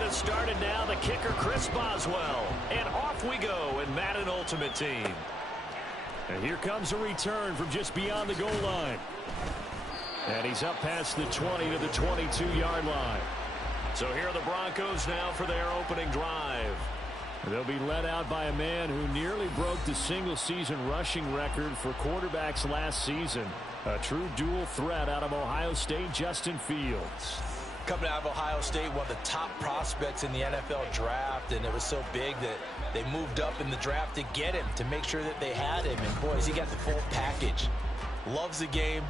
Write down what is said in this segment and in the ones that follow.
get us started now. The kicker, Chris Boswell. And off we go in Madden Ultimate Team. And here comes a return from just beyond the goal line. And he's up past the 20 to the 22-yard line. So here are the Broncos now for their opening drive. They'll be led out by a man who nearly broke the single-season rushing record for quarterbacks last season. A true dual threat out of Ohio State, Justin Fields. Coming out of Ohio State, one of the top prospects in the NFL draft, and it was so big that they moved up in the draft to get him, to make sure that they had him. And, boys, he got the full package. Loves the game,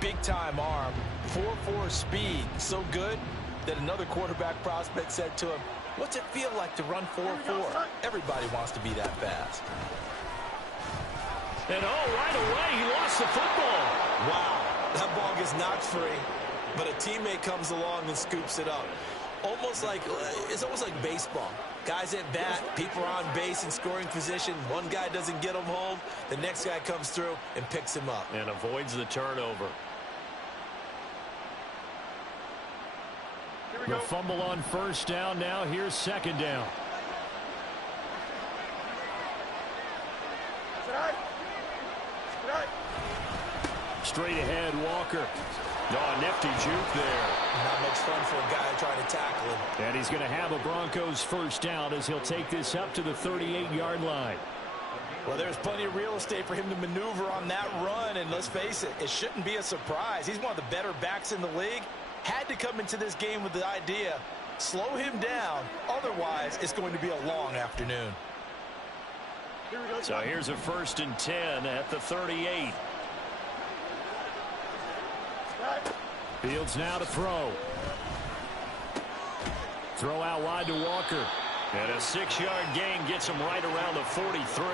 big-time arm, 4.4 speed, so good that another quarterback prospect said to him, "What's it feel like to run 4.4? Everybody wants to be that fast." And, right away, he lost the football. Wow, that ball gets knocked free, but a teammate comes along and scoops it up. It's almost like baseball. Guys at bat, people are on base in scoring position. One guy doesn't get him home. The next guy comes through and picks him up. And avoids the turnover. The fumble on first down. Now here's second down. Straight ahead, Walker. Oh, nifty juke there. Not much fun for a guy trying to tackle him. And he's going to have a Broncos first down as he'll take this up to the 38-yard line. Well, there's plenty of real estate for him to maneuver on that run, and let's face it, it shouldn't be a surprise. He's one of the better backs in the league. Had to come into this game with the idea, slow him down, otherwise it's going to be a long afternoon. So here's a 1st and 10 at the 38. Fields now to throw. Throw out wide to Walker. And a 6-yard gain gets him right around the 43.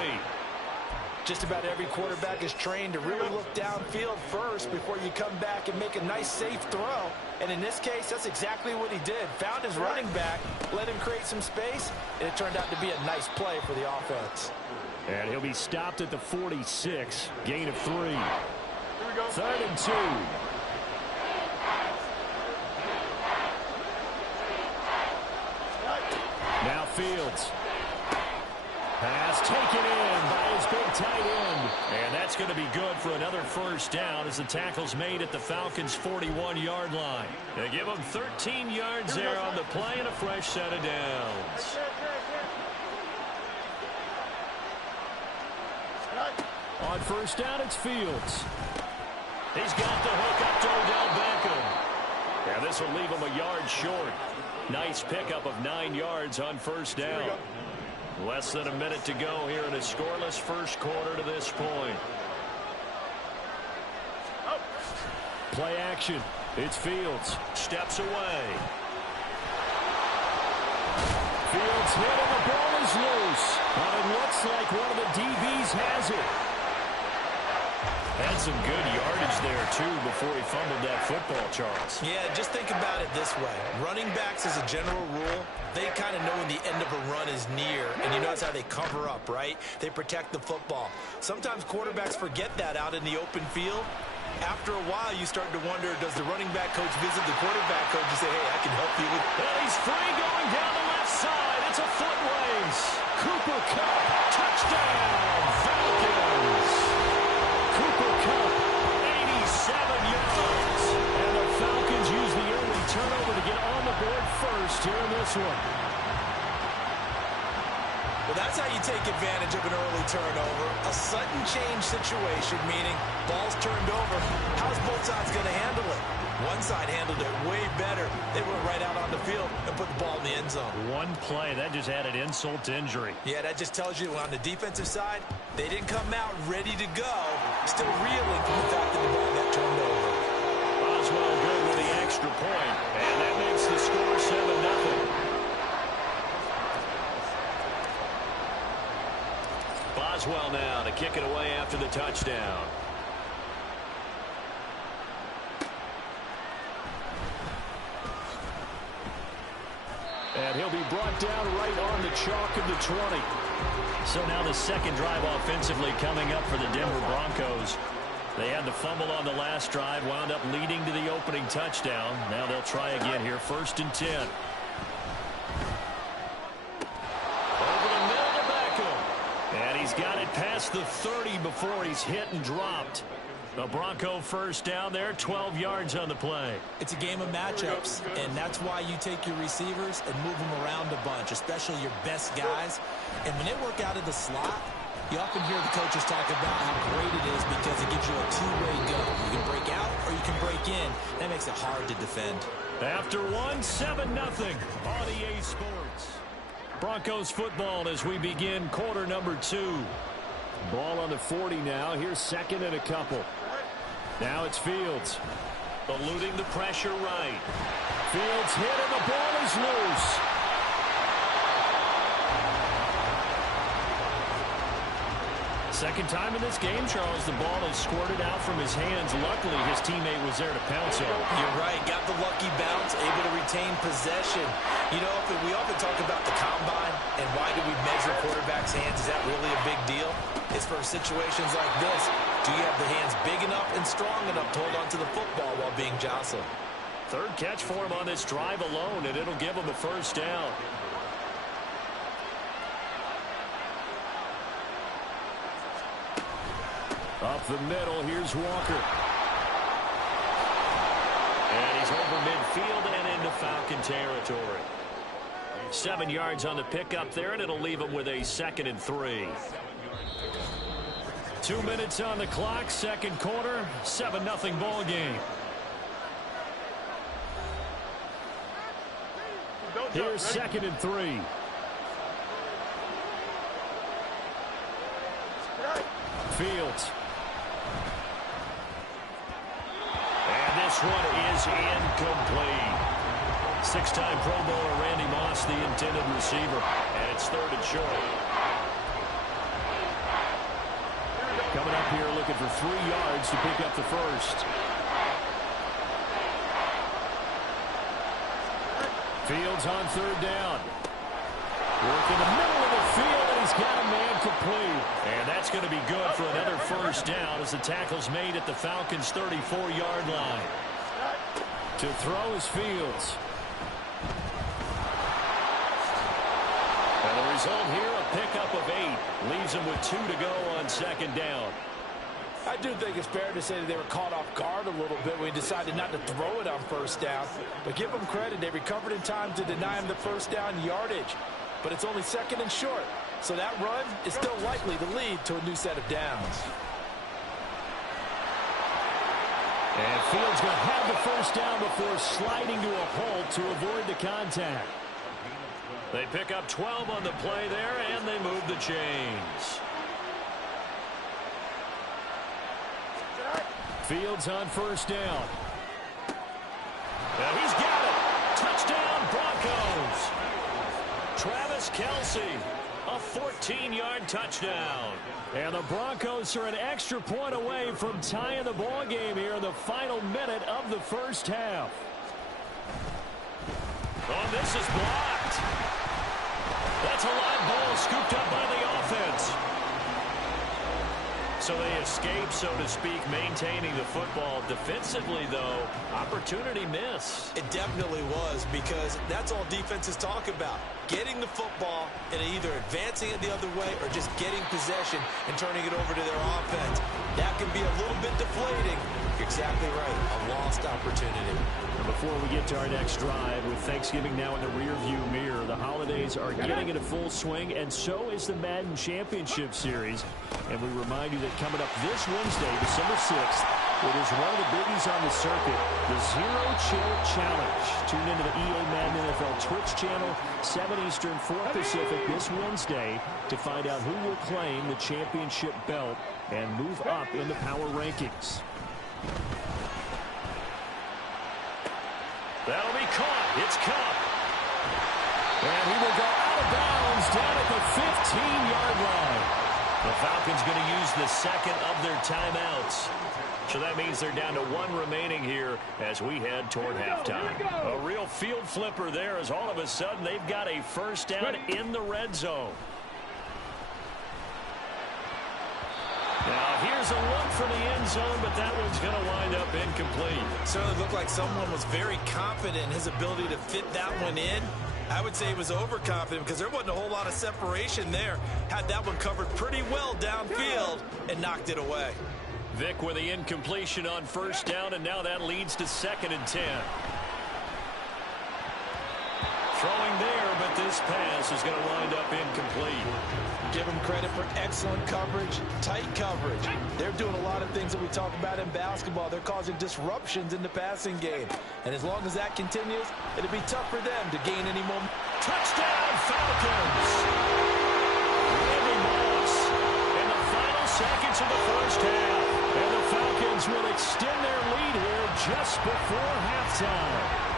Just about every quarterback is trained to really look downfield first before you come back and make a nice, safe throw. And in this case, that's exactly what he did. Found his running back, let him create some space, and it turned out to be a nice play for the offense. And he'll be stopped at the 46. Gain of 3. 3rd and 2. Now Fields. Pass taken in by his big tight end. And that's going to be good for another first down as the tackle's made at the Falcons' 41-yard line. They give him 13 yards there on the play and a fresh set of downs. On first down, it's Fields. He's got the hook up to Odell Beckham. Yeah, this will leave him a yard short. Nice pickup of 9 yards on first down. Less than a minute to go here in a scoreless first quarter to this point. Play action. It's Fields. Steps away. Fields hit and the ball is loose. But it looks like one of the DBs has it. Had some good yardage there, too, before he fumbled that football, Charles. Yeah, just think about it this way. Running backs, as a general rule, they kind of know when the end of a run is near, and you notice how they cover up, right? They protect the football. Sometimes quarterbacks forget that out in the open field. After a while, you start to wonder, does the running back coach visit the quarterback coach and say, hey, I can help you with... And he's free going down the left side. It's a foot race. Cooper Kupp, touchdown, Falcons. Cooper Kupp, 87 yards. And the Falcons use the early turnover to get on the board first here in this one. Well, that's how you take advantage of an early turnover. A sudden change situation, meaning ball's turned over. How's both sides going to handle it? One side handled it way better. They went right out on the field and put the ball in the end zone. One play, that just added insult to injury. Yeah, that just tells you on the defensive side, they didn't come out ready to go. Still reeling from the fact that the ball got turned over. Boswell good with the extra point, and that makes the score 7-0. Boswell now to kick it away after the touchdown. And he'll be brought down right on the chalk of the 20. So now the second drive offensively coming up for the Denver Broncos. They had the fumble on the last drive, wound up leading to the opening touchdown. Now they'll try again here, 1st and 10. past the 30 before he's hit and dropped. The Bronco first down there, 12 yards on the play. It's a game of matchups, and that's why you take your receivers and move them around a bunch, especially your best guys. And when they work out of the slot, you often hear the coaches talk about how great it is because it gives you a two-way go. You can break out or you can break in. That makes it hard to defend. After 7-0 on EA Sports. Broncos football as we begin quarter number 2. Ball on the 40 now. Here's second and a couple. Now it's Fields. Eluding the pressure right. Fields hit and the ball is loose. Second time in this game, Charles, the ball is squirted out from his hands. Luckily, his teammate was there to pounce on. You're right. Got the lucky bounce, able to retain possession. You know, we often talk about the combine and why do we measure quarterbacks' hands. Is that really a big deal? It's for situations like this. Do you have the hands big enough and strong enough to hold on to the football while being jostled? Third catch for him on this drive alone, and it'll give him a first down. Up the middle, here's Walker. And he's over midfield and into Falcon territory. 7 yards on the pickup there, and it'll leave him with a 2nd and 3. 2 minutes on the clock, second quarter, 7-0 ball game. Here's 2nd and 3. Fields. And this one is incomplete. 6-time Pro Bowler Randy Moss, the intended receiver. And it's 3rd and short. Coming up here looking for 3 yards to pick up the first. Fields on 3rd down. Work in the middle of the field, and he's got a man complete. And that's going to be good for another first down as the tackle's made at the Falcons' 34-yard line. To throw is Fields. And the result here, a pickup of 8. Leaves him with 2 to go on 2nd down. I do think it's fair to say that they were caught off guard a little bit when he decided not to throw it on first down. But give them credit. They recovered in time to deny him the first down yardage. But it's only 2nd and short. So that run is still likely to lead to a new set of downs. And Fields going to have the first down before sliding to a halt to avoid the contact. They pick up 12 on the play there, and they move the chains. Fields on first down. And he's got it. Touchdown, Broncos. Travis Kelce, a 14-yard touchdown. And the Broncos are an extra point away from tying the ball game here in the final minute of the first half. Oh, this is blocked. That's a live ball scooped up by the offense. So they escape, so to speak, maintaining the football. Defensively, though, opportunity miss. It definitely was, because that's all defenses talk about. Getting the football and either advancing it the other way or just getting possession and turning it over to their offense. That can be a little bit deflating. You're exactly right. A lost opportunity. Before we get to our next drive, with Thanksgiving now in the rearview mirror, the holidays are getting into full swing, and so is the Madden Championship Series. And we remind you that coming up this Wednesday, December 6th, it is one of the biggies on the circuit, the Zero Chill Challenge. Tune into the EA Madden NFL Twitch channel, 7 Eastern, 4 Pacific this Wednesday to find out who will claim the championship belt and move up in the power rankings. That'll be caught. It's Cup. And he will go out of bounds down at the 15-yard line. The Falcons going to use the second of their timeouts. So that means they're down to 1 remaining here as we head toward halftime. A real field flipper there as all of a sudden they've got a first down in the red zone. Now, here's a look for the end zone, but that one's going to wind up incomplete. Certainly looked like someone was very confident in his ability to fit that one in. I would say he was overconfident because there wasn't a whole lot of separation there. Had that one covered pretty well downfield and knocked it away. Vic with the incompletion on first down, and now that leads to 2nd and 10. Throwing there, but this pass is going to wind up incomplete. Give them credit for excellent coverage, tight coverage. They're doing a lot of things that we talk about in basketball. They're causing disruptions in the passing game. And as long as that continues, it'll be tough for them to gain any more. Touchdown, Falcons! Randy Moss in the final seconds of the first half. And the Falcons will extend their lead here just before halftime.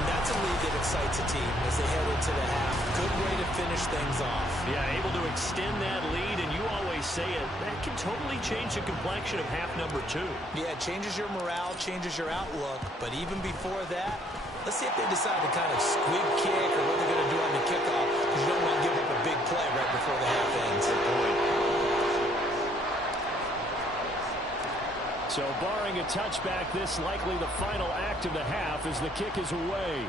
And that's a lead that excites a team as they head into the half. Good way to finish things off. Yeah, able to extend that lead, and you always say it, that can totally change the complexion of half number 2. Yeah, it changes your morale, changes your outlook. But even before that, let's see if they decide to kind of squib kick or what they're going to do on the kickoff, because you don't want to give up a big play right before the half ends. Good point. So barring a touchback, this likely the final act of the half as the kick is away.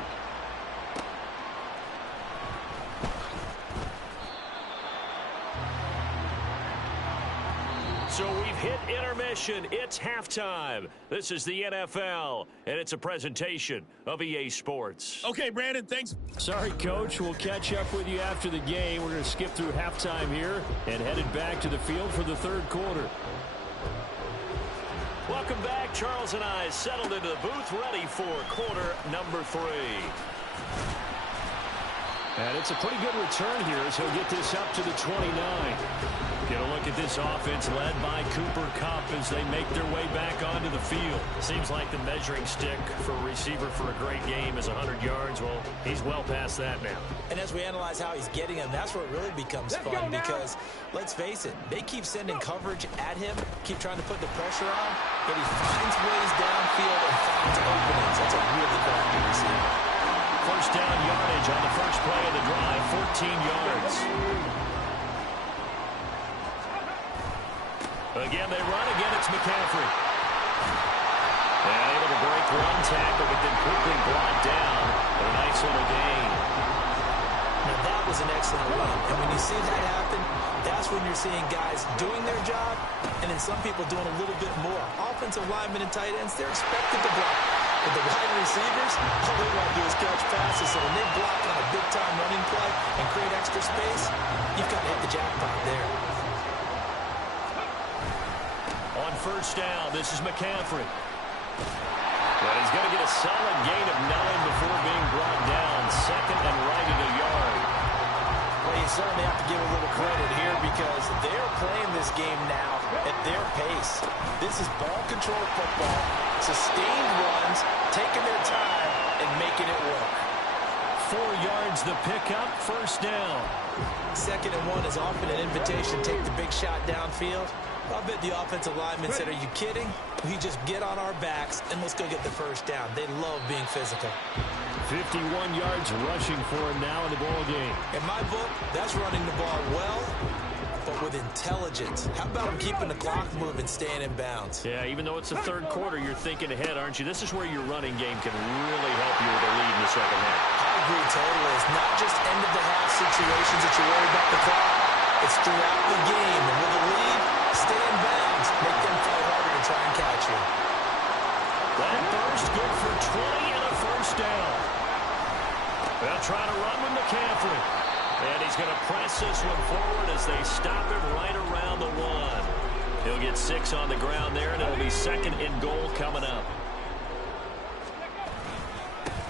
So we've hit intermission. It's halftime. This is the NFL, and it's a presentation of EA Sports. Okay, Brandon, thanks. Sorry, Coach. We'll catch up with you after the game. We're going to skip through halftime here and headed back to the field for the third quarter. Welcome back. Charles and I settled into the booth, ready for quarter number 3. And it's a pretty good return here as he'll get this up to the 29. Get a look at this offense led by Cooper Kupp as they make their way back onto the field. Seems like the measuring stick for a receiver for a great game is 100 yards. Well, he's well past that now. And as we analyze how he's getting them, that's where it really becomes fun because, let's face it, they keep sending coverage at him, keep trying to put the pressure on, but he finds ways downfield and finds openings. That's a really good receiver. First down yardage on the first play of the drive, 14 yards. Again, they run. Again, it's McCaffrey. And able to break one tackle, but then quickly brought down. But a nice little gain. Now, that was an excellent run. And when you see that happen, that's when you're seeing guys doing their job and then some people doing a little bit more. Offensive linemen and tight ends, they're expected to block. But the wide receivers, all they want to do is catch passes. So when they block on a big-time running play and create extra space, you've got to hit the jackpot there. On first down, this is McCaffrey. But he's going to get a solid gain of 9 before being brought down. Second and right at a yard. Well, you certainly have to give a little credit here because they're playing this game now at their pace. This is ball control football, sustained runs, taking their time, and making it work. 4 yards the pickup, first down. 2nd and 1 is often an invitation to take the big shot downfield. I bet the offensive lineman said, are you kidding? We just get on our backs and let's go get the first down. They love being physical. 51 yards rushing for him now in the ball game. In my book, that's running the ball well, but with intelligence. How about him keeping the clock moving, staying in bounds? Yeah, even though it's the third quarter, you're thinking ahead, aren't you? This is where your running game can really help you with a lead in the second half. I agree totally. It's not just end-of-the-half situations that you worry about the clock. It's throughout the game. And with a lead, stay in bounds. Make them fight harder to try and catch you. That burst good for 20 and a first down. They'll try to run with McCaffrey. And he's going to press this one forward as they stop him right around the 1. He'll get 6 on the ground there, and it'll be 2nd and goal coming up.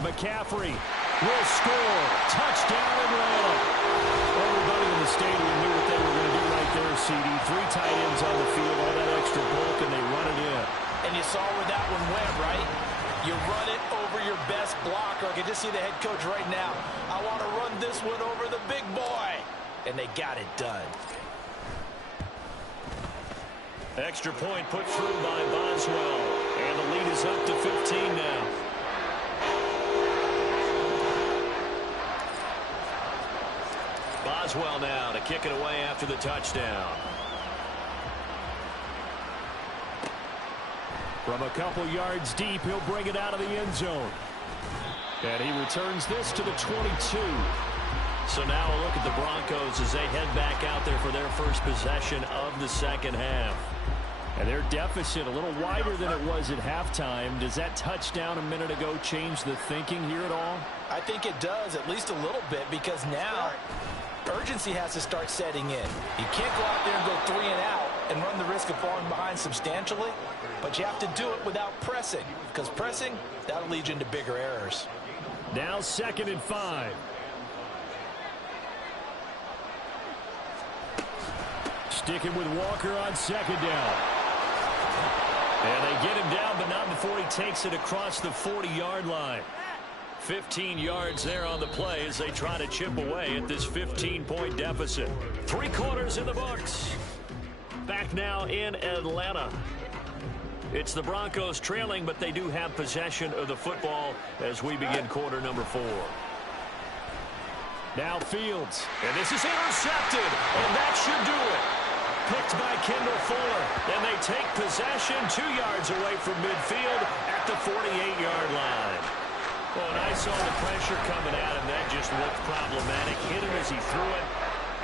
McCaffrey will score. Touchdown Atlanta. Everybody in the stadium knew what they were going to do right there, CD. 3 tight ends on the field, all that extra bulk, and they run it in. And you saw where that one went, right? You run it over your best blocker. I can just see the head coach right now. I want to run this one over the big boy. And they got it done. Extra point put through by Boswell. And the lead is up to 15 now. Boswell now to kick it away after the touchdown. From a couple yards deep, he'll bring it out of the end zone. And he returns this to the 22. So now a look at the Broncos as they head back out there for their first possession of the second half. And their deficit a little wider than it was at halftime. Does that touchdown a minute ago change the thinking here at all? I think it does, at least a little bit, because now urgency has to start setting in. You can't go out there and go 3 and out and run the risk of falling behind substantially, but you have to do it without pressing, because pressing, that'll lead you into bigger errors. Now 2nd and 5. Sticking with Walker on 2nd down. And they get him down, but not before he takes it across the 40-yard line. 15 yards there on the play as they try to chip away at this 15-point deficit. 3 quarters in the books. Back now in Atlanta. It's the Broncos trailing, but they do have possession of the football as we begin quarter number 4. Now Fields. And this is intercepted. And that should do it. Picked by Kendall Fuller. And they take possession 2 yards away from midfield at the 48-yard line. Well, and I saw the pressure coming at him. That just looked problematic. Hit him as he threw it,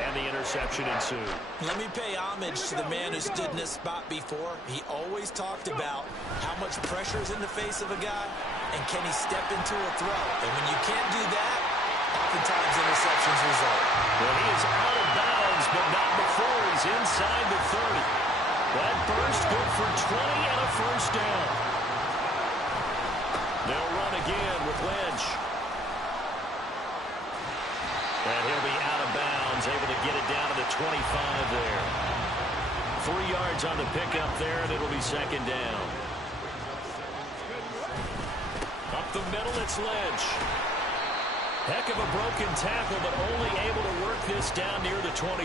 and the interception ensued. Let me pay homage to the man who stood in this spot before. He always talked about how much pressure is in the face of a guy, and can he step into a throw. And when you can't do that, oftentimes interceptions result. Well, he is out of bounds, but not before he's inside the 30. That burst good for 20 and a first down. They'll run again with Lynch. And he'll be out of bounds, able to get it down to the 25 there. 3 yards on the pickup there, and it'll be 2nd down. Up the middle, it's Lynch. Heck of a broken tackle, but only able to work this down near the 23.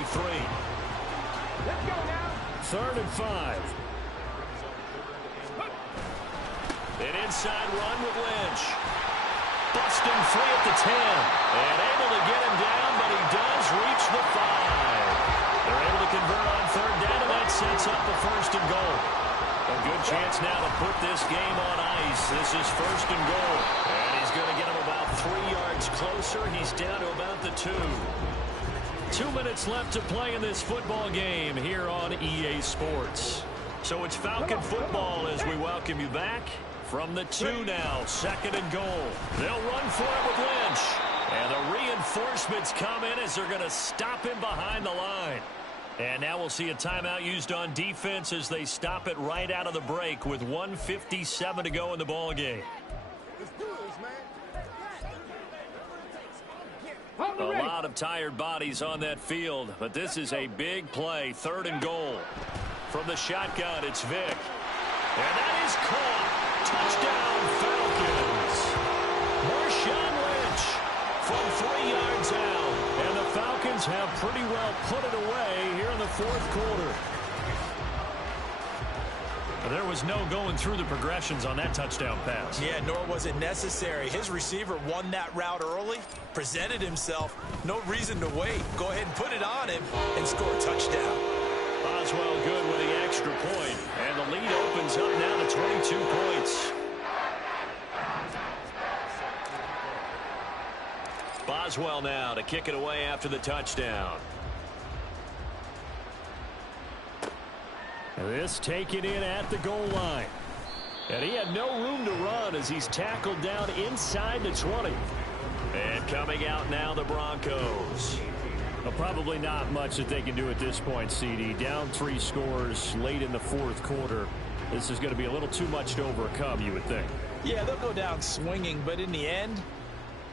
Let's go now. 3rd and 5. An inside run with Lynch. Busting free at the 10. And able to get him down, but he does reach the 5. They're able to convert on 3rd down, and that sets up the 1st and goal. A good chance now to put this game on ice. This is 1st and goal. And he's going to get him about 3 yards closer. He's down to about the 2. 2 minutes left to play in this football game here on EA Sports. So it's Falcon football as we welcome you back. From the 2 now, 2nd and goal. They'll run for it with Lynch. And the reinforcements come in as they're going to stop him behind the line. And now we'll see a timeout used on defense as they stop it right out of the break with 1:57 to go in the ball game. A lot of tired bodies on that field, but this is a big play. 3rd and goal. From the shotgun, it's Vick. And that is caught. Touchdown, Falcons. Marshawn Lynch from 3 yards out. And the Falcons have pretty well put it away here in the 4th quarter. There was no going through the progressions on that touchdown pass. Yeah, nor was it necessary. His receiver won that route early, presented himself. No reason to wait. Go ahead and put it on him and score a touchdown. Boswell good with the extra point. And the lead opens up now to 22 points. Boswell now to kick it away after the touchdown. This taken in at the goal line. And he had no room to run as he's tackled down inside the 20. And coming out now, the Broncos. Well, probably not much that they can do at this point, CD. Down 3 scores late in the 4th quarter. This is going to be a little too much to overcome, you would think. Yeah, they'll go down swinging, but in the end,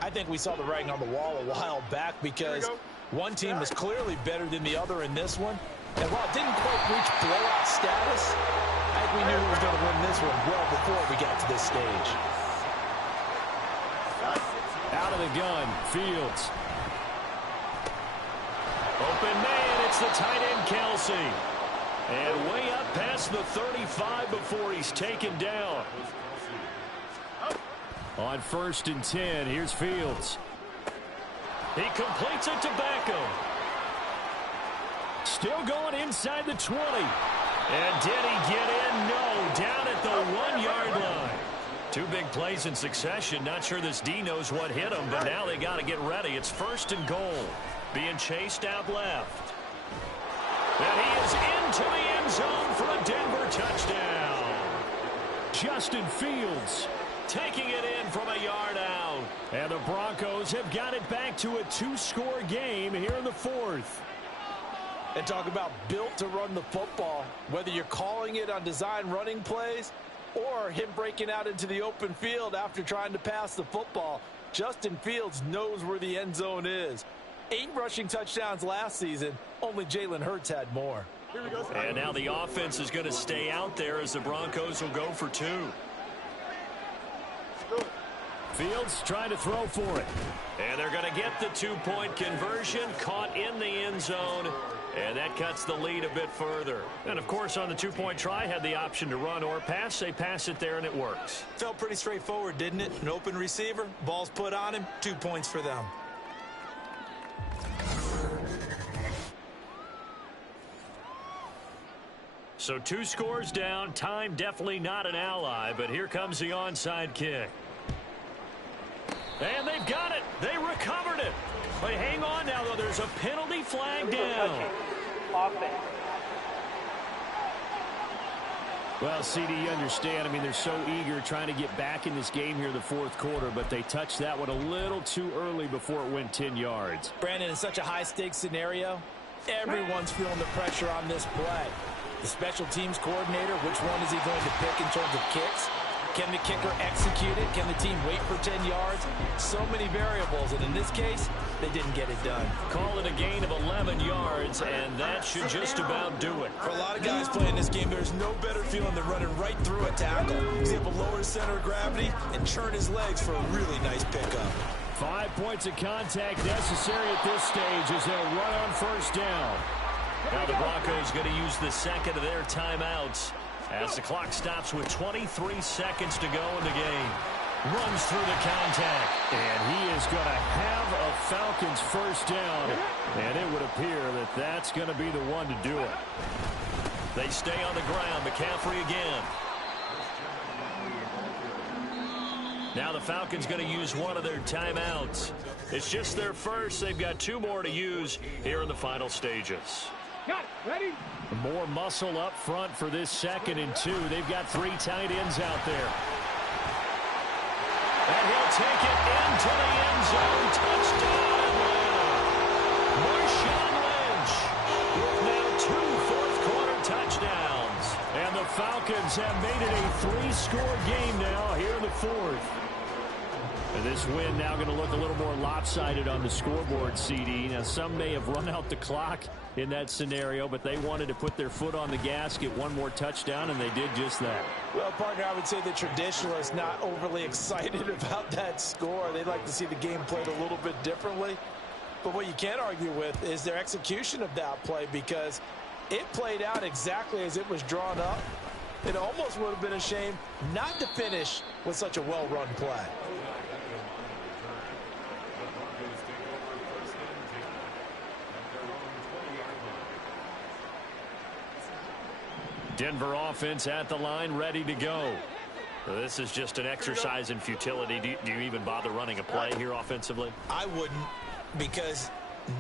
I think we saw the writing on the wall a while back because one team was clearly better than the other in this one. And while it didn't quite reach blowout status, I think we knew who was going to win this one well before we got to this stage. Out of the gun, Fields. Open man, it's the tight end, Kelsey. And way up past the 35 before he's taken down. On 1st and 10, here's Fields. He completes it to Beckham. Still going inside the 20. And did he get in? No, down at the 1-yard line. Two big plays in succession. Not sure this D knows what hit him, but now they got to get ready. It's 1st and goal. Being chased out left. And he is into the end zone for a Denver touchdown. Justin Fields taking it in from a yard out. And the Broncos have got it back to a 2-score game here in the 4th. And talk about built to run the football. Whether you're calling it on design running plays or him breaking out into the open field after trying to pass the football, Justin Fields knows where the end zone is. 8 rushing touchdowns last season. Only Jalen Hurts had more. And now the offense is going to stay out there as the Broncos will go for 2. Fields trying to throw for it. And they're going to get the 2-point conversion, caught in the end zone. And that cuts the lead a bit further. And, of course, on the 2-point try, had the option to run or pass. They pass it there, and it works. Felt pretty straightforward, didn't it? An open receiver, ball's put on him, 2 points for them. So 2 scores down. Time definitely not an ally, but here comes the onside kick. And they've got it. They recovered it. But hang on now, though. There's a penalty flag down. Well, CD, you understand. I mean, they're so eager trying to get back in this game here in the 4th quarter, but they touched that one a little too early before it went 10 yards. Brandon, in such a high-stakes scenario, everyone's feeling the pressure on this play. The special teams coordinator, which one is he going to pick in terms of kicks? Can the kicker execute it? Can the team wait for 10 yards? So many variables, and in this case, they didn't get it done. Call it a gain of 11 yards, and that should just about do it. For a lot of guys playing this game, there's no better feeling than running right through a tackle. He's able to lower his center of gravity and churn his legs for a really nice pickup. 5 points of contact necessary at this stage as they'll run on 1st down. Now the Broncos going to use the 2nd of their timeouts as the clock stops with 23 seconds to go in the game. Runs through the contact, and he is going to have a Falcons 1st down, and it would appear that that's going to be the one to do it. They stay on the ground. McCaffrey again. Now the Falcons going to use one of their timeouts. It's just their first. They've got 2 more to use here in the final stages. Got it. Ready? More muscle up front for this 2nd and 2. They've got 3 tight ends out there. And he'll take it into the end zone. Touchdown, Atlanta. Marshawn Lynch with now 2 fourth-quarter touchdowns. And the Falcons have made it a 3-score game now here in the 4th. And this win now going to look a little more lopsided on the scoreboard, CD. Now, some may have run out the clock in that scenario, but they wanted to put their foot on the gas, get 1 more touchdown, and they did just that. Well, partner, I would say the traditionalists not overly excited about that score. They'd like to see the game played a little bit differently. But what you can't argue with is their execution of that play, because it played out exactly as it was drawn up. It almost would have been a shame not to finish with such a well-run play. Denver offense at the line, ready to go. This is just an exercise in futility. Do you even bother running a play here offensively? I wouldn't, because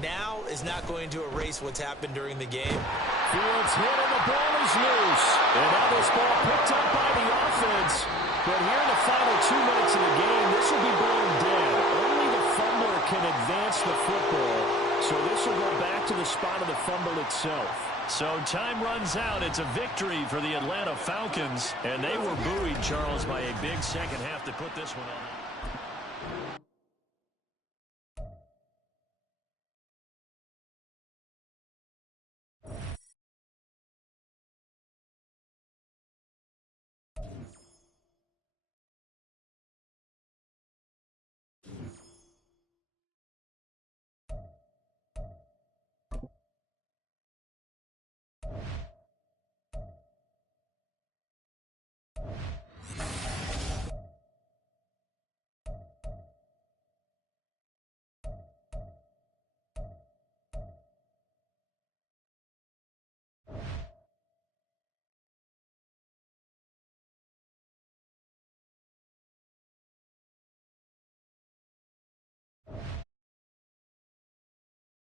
now is not going to erase what's happened during the game. Fields hit and the ball is loose. And now this ball picked up by the offense. But here in the final 2 minutes of the game, this will be blown dead. Only the fumbler can advance the football. So this will go back to the spot of the fumble itself. So time runs out. It's a victory for the Atlanta Falcons. And they were buoyed, Charles, by a big second half to put this one on.